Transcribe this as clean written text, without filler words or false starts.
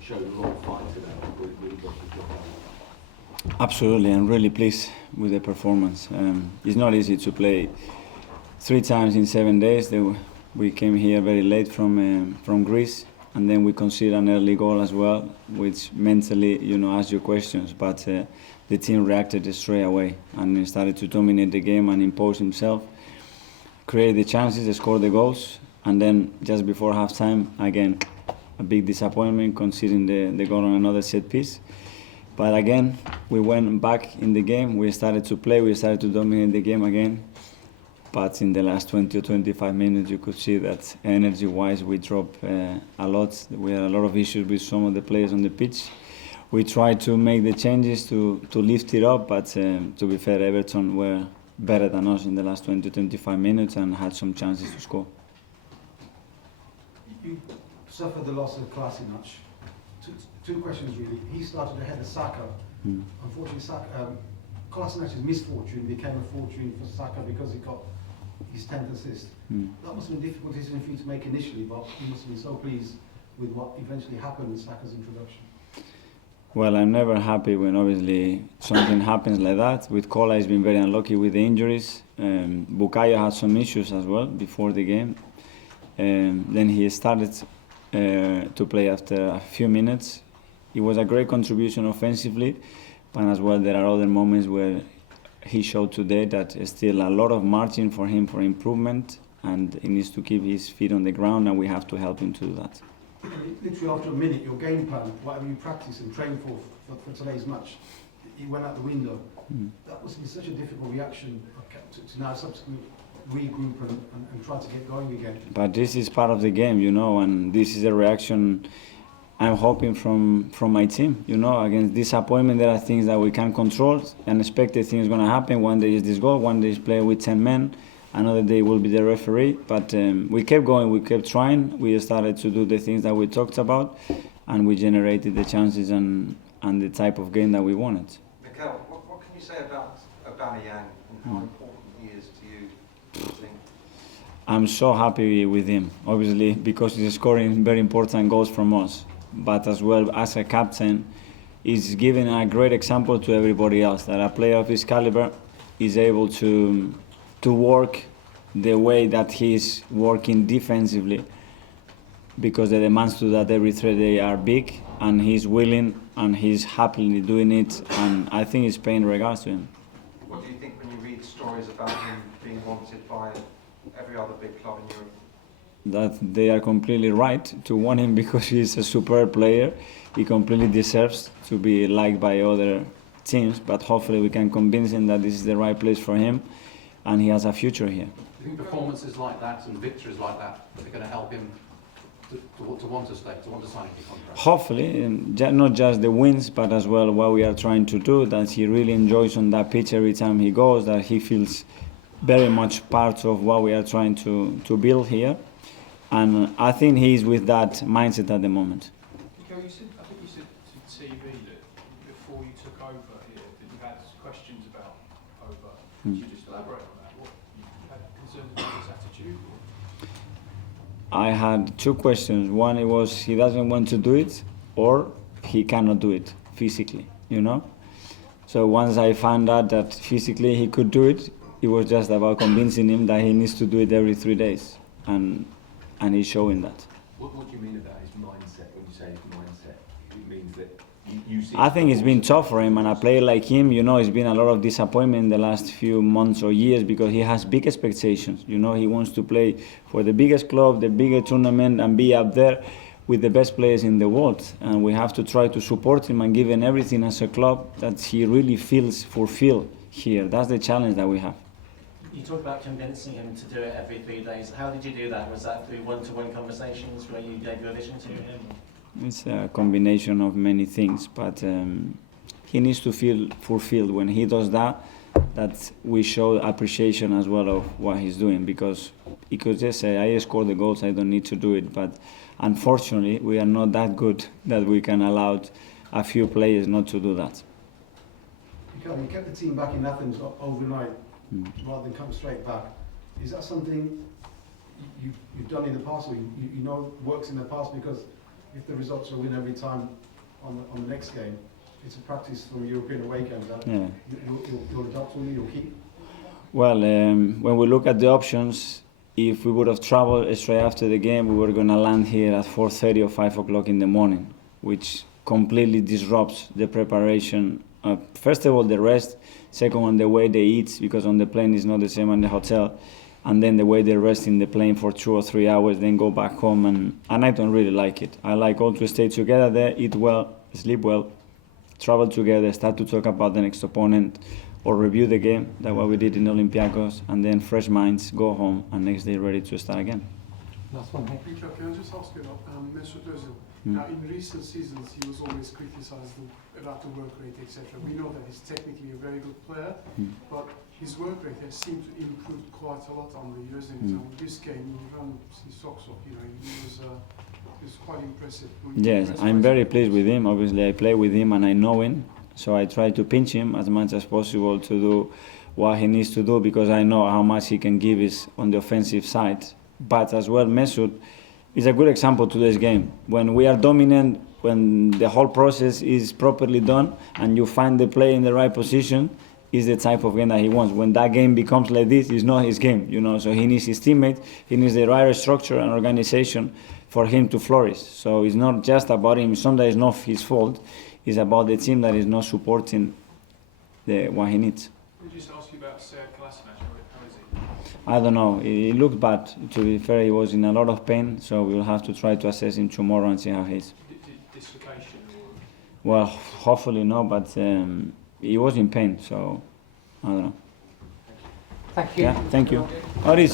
showed a lot of fight today. Really got the job done. Absolutely, I'm really pleased with the performance. It's not easy to play 3 times in 7 days. We came here very late from Greece, and then we conceded an early goal as well, which mentally, asked you questions. But the team reacted straight away and started to dominate the game and impose himself, create the chances, score the goals, and then just before half-time, again, a big disappointment, conceding the goal on another set piece. But again, we went back in the game, we started to play, we started to dominate the game again. But in the last 20 or 25 minutes, you could see that energy-wise, we dropped a lot. We had a lot of issues with some of the players on the pitch. We tried to make the changes to lift it up, but to be fair, Everton were better than us in the last 20 to 25 minutes and had some chances to score. You suffered the loss of Kolasinac. Two questions really. He started ahead of Saka. Unfortunately, Kolasinac's misfortune became a fortune for Saka because he got his 10th assist. That must have been a difficult decision for you to make initially, but you must have been so pleased with what eventually happened with Saka's introduction. Well, I'm never happy when obviously something happens like that. With Kola, he's been very unlucky with the injuries. Bukayo had some issues as well before the game. Then he started to play after a few minutes. It was a great contribution offensively, but as well there are other moments where he showed today that still a lot of margin for him for improvement, and he needs to keep his feet on the ground, and we have to help him to do that. Literally after a minute, your game plan, whatever you practice and train for today's match, it went out the window. That must be such a difficult reaction to now subsequently regroup and try to get going again. But this is part of the game, and this is a reaction I'm hoping from my team. Against disappointment, there are things that we can't control. Unexpected things going to happen. One day is this goal, one day is play with 10 men. Another day will be the referee, but we kept going, we kept trying. We started to do the things that we talked about, and we generated the chances and the type of game that we wanted. Mikel, what can you say about Aubameyang and how important he is to you, do you think? I'm so happy with him, obviously, because he's scoring very important goals from us. But as well, as a captain, he's giving a great example to everybody else, that a player of his caliber is able to work the way that he's working defensively, because the demands to that every 3 days are big, and he's willing and he's happily doing it, and I think it's paying regards to him. What do you think when you read stories about him being wanted by every other big club in Europe? That they are completely right to want him because he's a superb player. He completely deserves to be liked by other teams, but hopefully we can convince him that this is the right place for him and he has a future here. Do you think performances like that and victories like that are going to help him to want to stay, to want to sign a contract? Hopefully, not just the wins, but as well what we are trying to do, that he really enjoys on that pitch every time he goes, that he feels very much part of what we are trying to build here. And I think he's with that mindset at the moment. Mikel, I think you said to TV that before you took over here, that you had questions about Oba. Could you just elaborate on that? What you had concerns about his attitude? I had 2 questions. One, it was he doesn't want to do it, or he cannot do it physically, So once I found out that physically he could do it, it was just about convincing him that he needs to do it every 3 days. And he's showing that. What do you mean about his mindset? When you say his mindset, it means that you see... I think it's been tough for him, and a player like him, it's been a lot of disappointment in the last few months or years because he has big expectations. He wants to play for the biggest club, the bigger tournament, and be up there with the best players in the world. And we have to try to support him and give him everything as a club that he really feels fulfilled here. That's the challenge that we have. You talked about convincing him to do it every 3 days. How did you do that? Was that through one-to-one conversations where you gave your vision to him? It's a combination of many things, but he needs to feel fulfilled. When he does that we show appreciation as well of what he's doing, because he could just say, I score the goals, I don't need to do it. But unfortunately, we are not that good that we can allow a few players not to do that. You kept the team back in Athens overnight rather than come straight back. Is that something you've done in the past, or you know works in the past? Because if the results are a win every time on the next game, it's a practice from European away games that Yeah. you'll adopt to, you'll keep. Well, when we look at the options, if we would have traveled straight after the game, we were going to land here at 4:30 or 5 o'clock in the morning, which completely disrupts the preparation. First of all, the rest. Second one, the way they eat, because on the plane is not the same in the hotel. And then the way they rest in the plane for 2 or 3 hours, then go back home. And I don't really like it. I like all to stay together there, eat well, sleep well, travel together, start to talk about the next opponent, or review the game. That's what we did in Olympiacos. And then fresh minds, go home, and next day ready to start again. Last one, Nick. Mikel, can I just ask you about Mesut Özil? Now, in recent seasons, he was always criticised about the work rate, etc. We know that he's technically a very good player, but his work rate has seemed to improve quite a lot on the years. And so this game, he ran his socks off. You know, he was quite impressive. Yes, I'm very pleased with him. Obviously, I play with him and I know him, so I try to pinch him as much as possible to do what he needs to do, because I know how much he can give us on the offensive side. But as well, Mesut is a good example to this game. When we are dominant, when the whole process is properly done and you find the play in the right position, is the type of game that he wants. When that game becomes like this, it's not his game, you know. So he needs his teammates, he needs the right structure and organization for him to flourish. So it's not just about him. Sometimes it's not his fault. It's about the team that is not supporting what he needs. Can I just ask you about Kolasinac? How is he? I don't know. He looked bad. To be fair, he was in a lot of pain. So we'll have to try to assess him tomorrow and see how he is. Dislocation? Well, hopefully no, but he was in pain. So I don't know. Thank you. Yeah, thank you. Oris.